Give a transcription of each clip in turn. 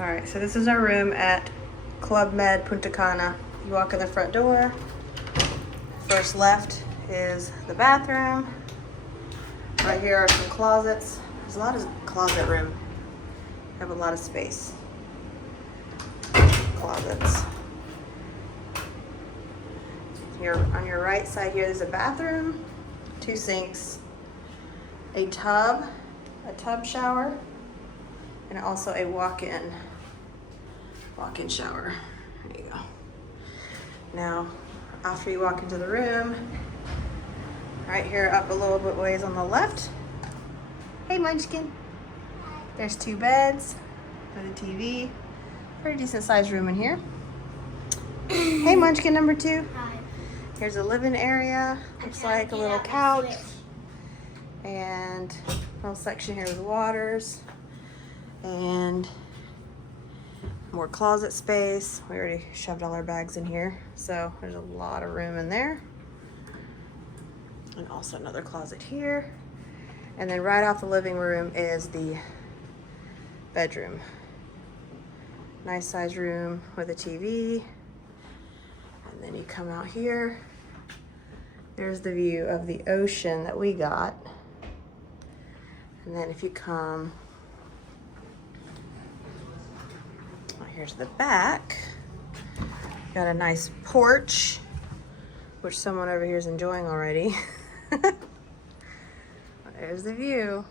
All right, so this is our room at Club Med Punta Cana. You walk in the front door. First left is the bathroom. Right here are some closets. There's a lot of closet room. You have a lot of space. Closets. Here on your right side here, there's a bathroom, 2 sinks, a tub shower, and also a walk-in shower. There you go. Now, after you walk into the room, right here up a little bit ways on the left. Hey Munchkin. There's 2 beds with a TV. Pretty decent sized room in here. Hey Munchkin number 2. Hi. Here's a living area. Looks like a little couch. And a little section here with waters. And more closet space. We already shoved all our bags in here. So there's a lot of room in there. And also another closet here. And then right off the living room is the bedroom. Nice size room with a TV. And then you come out here. There's the view of the ocean that we got. And then if you come, well, here's the back. Got a nice porch, which someone over here is enjoying already. There's the view.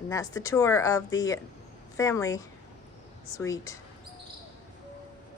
And that's the tour of the family suite.